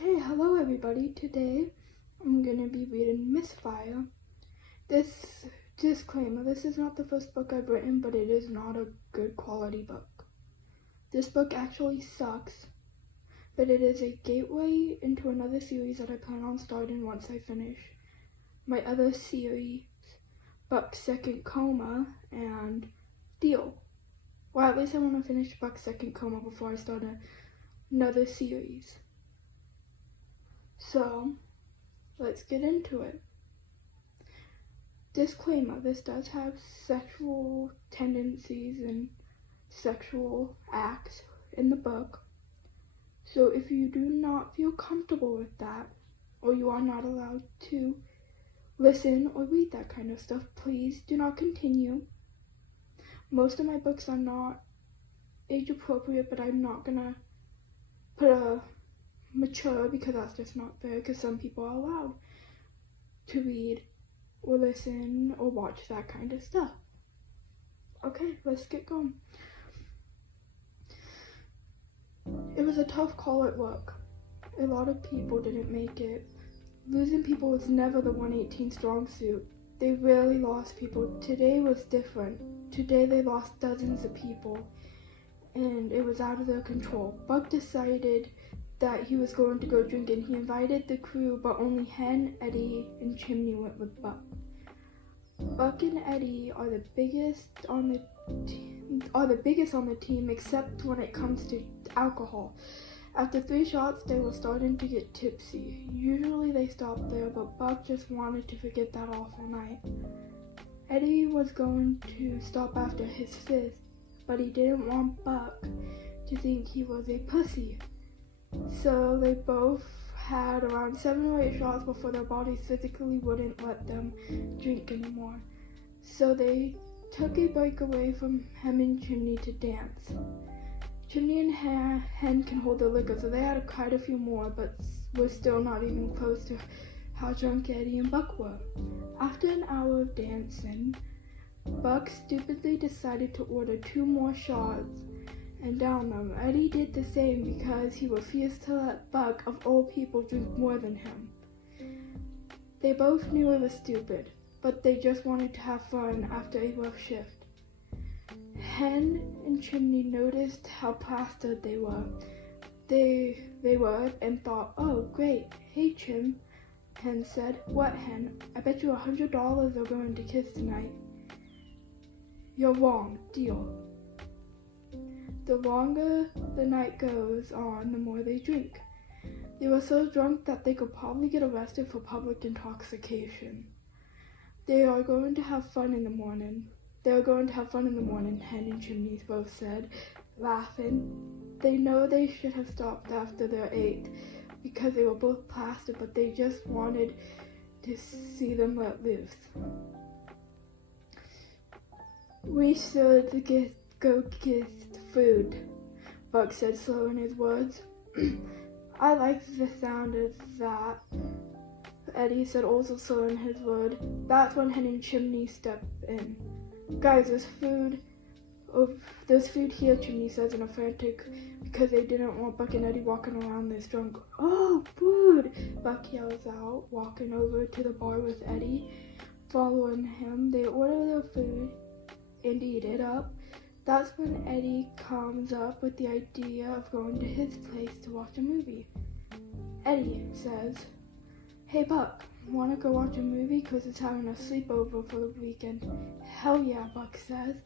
Okay, hello everybody. Today I'm gonna be reading Misfierd. This disclaimer, this is not the first book I've written, but it is not a good quality book. This book actually sucks, but it is a gateway into another series that I plan on starting once I finish my other series, Buck's Second Coma and Deal. Well, at least I want to finish Buck's Second Coma before I start another series. So, let's get into it. Disclaimer, this does have sexual tendencies and sexual acts in the book. So if you do not feel comfortable with that, or you are not allowed to listen or read that kind of stuff, please do not continue. Most of my books are not age appropriate, but I'm not gonna put a mature because that's just not fair, because some people are allowed to read or listen or watch that kind of stuff. Okay, let's get going. It was a tough call at work. A lot of people didn't make it. Losing people was never the 118 strong suit. They rarely lost people. Today was different. Today they lost dozens of people, and it was out of their control. Buck decided that he was going to go drinking. He invited the crew, but only Hen, Eddie, and Chimney went with Buck. Buck and Eddie are the biggest on the team, except when it comes to alcohol. After 3 shots, they were starting to get tipsy. Usually they stopped there, but Buck just wanted to forget that awful night. Eddie was going to stop after his 5th, but he didn't want Buck to think he was a pussy. So they both had around 7 or 8 shots before their bodies physically wouldn't let them drink anymore. So they took a break away from Hem and Chimney to dance. Chimney and Hen can hold their liquor, so they had quite a few more, but were still not even close to how drunk Eddie and Buck were. After an hour of dancing, Buck stupidly decided to order 2 more shots and down them. Eddie did the same because he refused to let Buck, of all people, drink more than him. They both knew it was stupid, but they just wanted to have fun after a rough shift. Hen and Chimney noticed how plastered they were. They were and thought, "Oh, great. Hey, Chim," Hen said. "What, Hen? I bet you $100 they're going to kiss tonight." "You're wrong. Deal." The longer the night goes on, the more they drink. They were so drunk that they could probably get arrested for public intoxication. They are going to have fun in the morning. Hen and Chimneys both said, laughing. They know they should have stopped after their 8th because they were both plastered, but they just wanted to see them let loose. "We should go get food," Buck said, slowing his words. "I like the sound of that," Eddie said, also slowing his word. That's when Hen and Chimney stepped in. "Guys, there's food here," Chimney says in a frantic, because they didn't want Buck and Eddie walking around this drunk. "Oh, food!" Buck yells out, walking over to the bar with Eddie. Following him, they order their food and eat it up. That's when Eddie comes up with the idea of going to his place to watch a movie. Eddie says, "Hey Buck, wanna go watch a movie? 'Cause it's having a sleepover for the weekend." "Hell yeah," Buck says.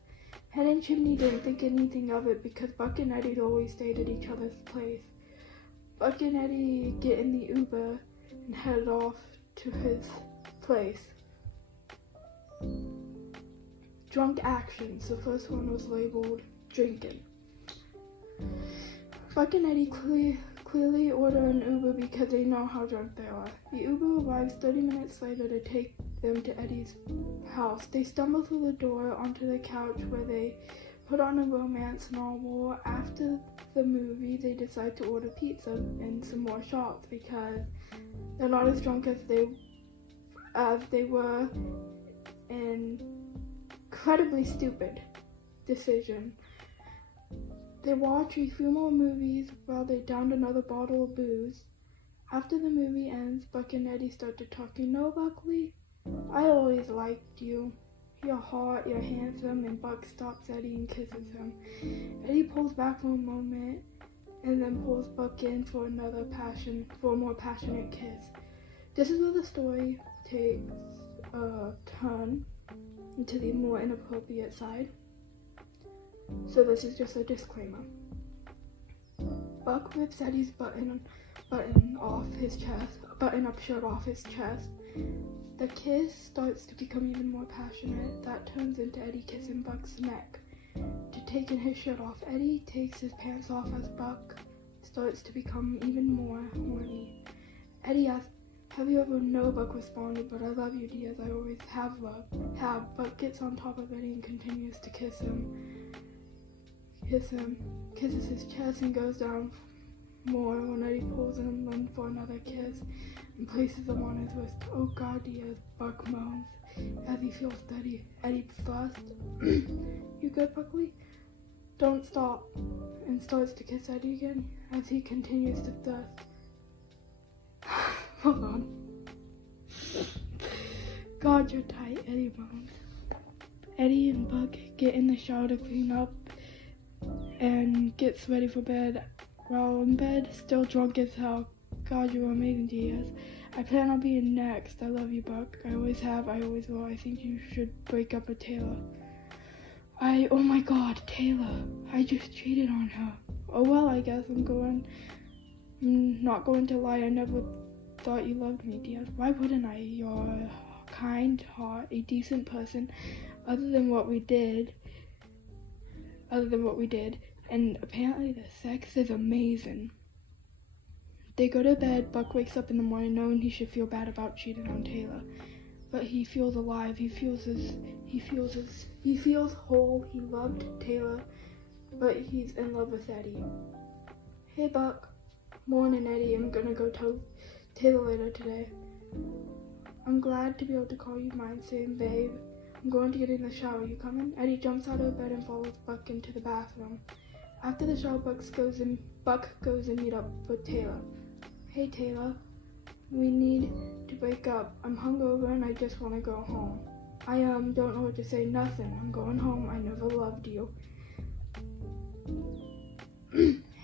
Hen and Chimney didn't think anything of it because Buck and Eddie always stayed at each other's place. Buck and Eddie get in the Uber and head off to his place. Drunk actions. The first one was labeled drinking. Buck and Eddie clearly order an Uber because they know how drunk they are. The Uber arrives 30 minutes later to take them to Eddie's house. They stumble through the door onto the couch where they put on a romance novel. After the movie, they decide to order pizza and some more shots because they're not as drunk as they were. Incredibly stupid decision. They watch a few more movies while they downed another bottle of booze. After the movie ends, Buck and Eddie start to talk. You know, Buckley, I always liked you. You're hot, you're handsome, and Buck stops Eddie and kisses him. Eddie pulls back for a moment and then pulls Buck in for a more passionate kiss. This is where the story takes a turn into the more inappropriate side. So this is just a disclaimer. Buck rips Eddie's button up shirt off his chest. The kiss starts to become even more passionate. That turns into Eddie kissing Buck's neck to taking his shirt off. Eddie takes his pants off as Buck starts to become even more horny. Eddie asks, "Have you ever?" No, Buck responded, "But I love you, Diaz. I always have loved." Buck gets on top of Eddie and continues to kiss him, kisses his chest and goes down more when Eddie pulls him in for another kiss and places him on his wrist. "Oh God, Diaz," Buck moans as he feels Eddie thrust. "You good, Buckley?" "Don't stop," and starts to kiss Eddie again as he continues to thrust. Hold on. "God, you're tight," Eddie moans. Eddie and Buck get in the shower to clean up and gets ready for bed. While in bed, still drunk as hell. "God, you're amazing, Diaz. I plan on being next. I love you, Buck. I always have, I always will. I think you should break up with Taylor." Oh my God, Taylor. I just cheated on her. "Oh well, I guess I'm not going to lie. I never thought you loved me, Diaz." "Why wouldn't I? You're kind, hot, a decent person, other than what we did, and apparently the sex is amazing." They go to bed. Buck wakes up in the morning knowing he should feel bad about cheating on Taylor, but he feels alive. He feels whole. He loved Taylor, but he's in love with Eddie. "Hey, Buck." "Morning, Eddie. I'm gonna go tell Taylor later today." "I'm glad to be able to call you mine." "Same, babe. I'm going to get in the shower. You coming?" Eddie jumps out of bed and follows Buck into the bathroom. After the shower, Buck goes and meet up with Taylor. "Hey, Taylor. We need to break up. I'm hungover and I just want to go home." "I don't know what to say." "Nothing. I'm going home. I never loved you."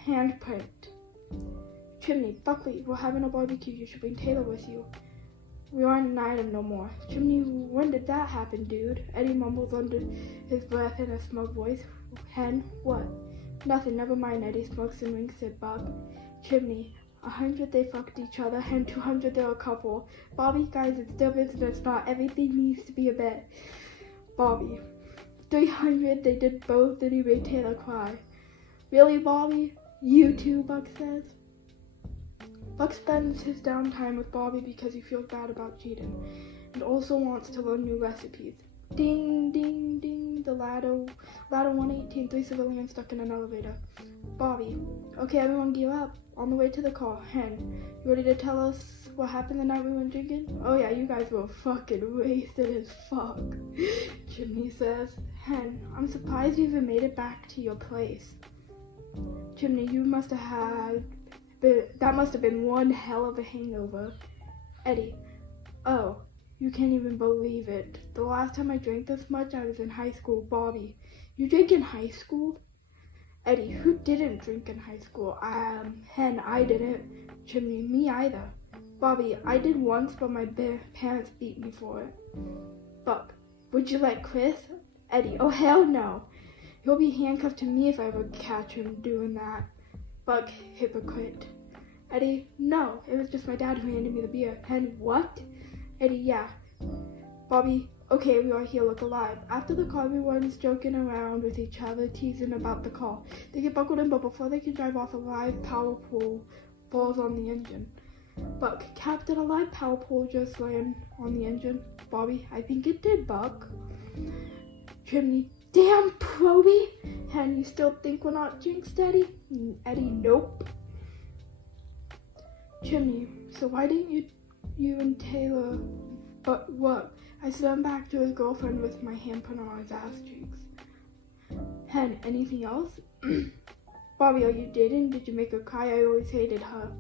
Handprint. "Chimney, Buckley, we're having a barbecue. You should bring Taylor with you." "We aren't an item no more." "Chimney, when did that happen, dude?" Eddie mumbles under his breath in a smug voice. "Hen, what?" "Nothing, never mind." Eddie smokes and winks at Buck. "Chimney, 100 they fucked each other, and 200 they're a couple. Bobby, guys, it's their business, not everything needs to be a bet." Bobby, 300 they did both, and he made Taylor cry. "Really, Bobby? You too?" Buck says. Buck spends his downtime with Bobby because he feels bad about cheating and also wants to learn new recipes. Ding, ding, ding, the ladder 118, 3 civilians stuck in an elevator. Bobby, "Okay, everyone gear up. On the way to the car." Hen, "You ready to tell us what happened the night we went drinking?" "Oh yeah, you guys were fucking wasted as fuck." Chimney says. Hen, "I'm surprised you even made it back to your place." Chimney, that must have been one hell of a hangover." Eddie, "Oh, you can't even believe it. The last time I drank this much, I was in high school." Bobby, "You drank in high school?" Eddie, "Who didn't drink in high school?" Hen, "I didn't." Chimney, "Me either." Bobby, "I did once, but my parents beat me for it." Buck, "Would you let Chris?" Eddie, "Oh hell no. He'll be handcuffed to me if I ever catch him doing that." Buck, "Hypocrite." Eddie, "No, it was just my dad who handed me the beer." Hen, "What?" Eddie, "Yeah." Bobby, "Okay, we are here, look alive." After the call, everyone's joking around with each other, teasing about the call. They get buckled in, but before they can drive off, a live power pole falls on the engine. Buck, "Captain, a live power pole just landed on the engine." Bobby, "I think it did, Buck." Chimney, "Damn, Proby." Hen, "You still think we're not jinxed, Eddie?" Eddie, "Nope." Chimney, "So why didn't you and Taylor?" But what? I sent him back to his girlfriend with my handprint on his ass cheeks. Hen, "Anything else?" Bobby, "Oh, you didn't? Did you make her cry? I always hated her."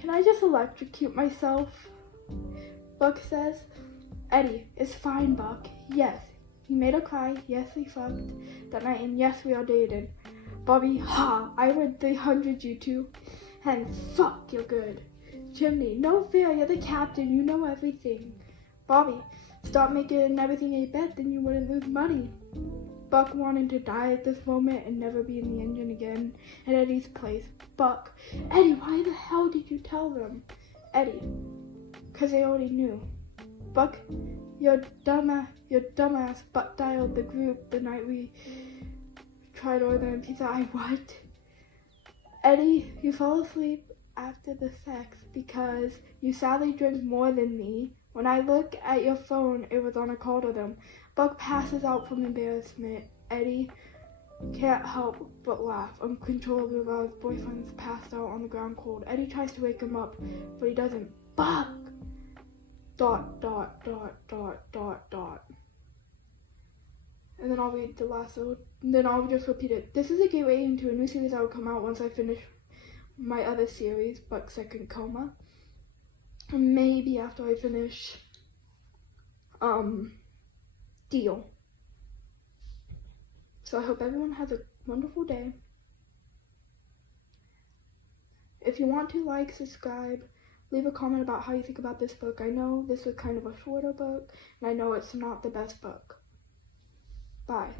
Can I just electrocute myself? Buck says. Eddie, it's fine, Buck. Yes, he made her cry. Yes, we fucked that night, and yes, we all dated. Bobby, ha, I would 300 you two. And fuck, you're good. Chimney, no fear, you're the captain, you know everything. Bobby, stop making everything a bet, then you wouldn't lose money. Buck wanted to die at this moment and never be in the engine again at Eddie's place. Buck, Eddie, why the hell did you tell them? Eddie, 'cause they already knew. Buck, your dumbass butt dialed the group the night we tried ordering pizza. I what? Eddie, you fell asleep after the sex because you sadly drank more than me. When I look at your phone, it was on a call to them. Buck passes out from embarrassment. Eddie can't help but laugh uncontrollably while his boyfriend's passed out on the ground cold. Eddie tries to wake him up, but he doesn't. Buck! ... And then I'll read the last one. Then I'll just repeat it. This is a gateway into a new series that will come out once I finish my other series, Buck's Second Coma. And maybe after I finish Deal. So I hope everyone has a wonderful day. If you want to like, subscribe, leave a comment about how you think about this book. I know this was kind of a shorter book, and I know it's not the best book. Bye.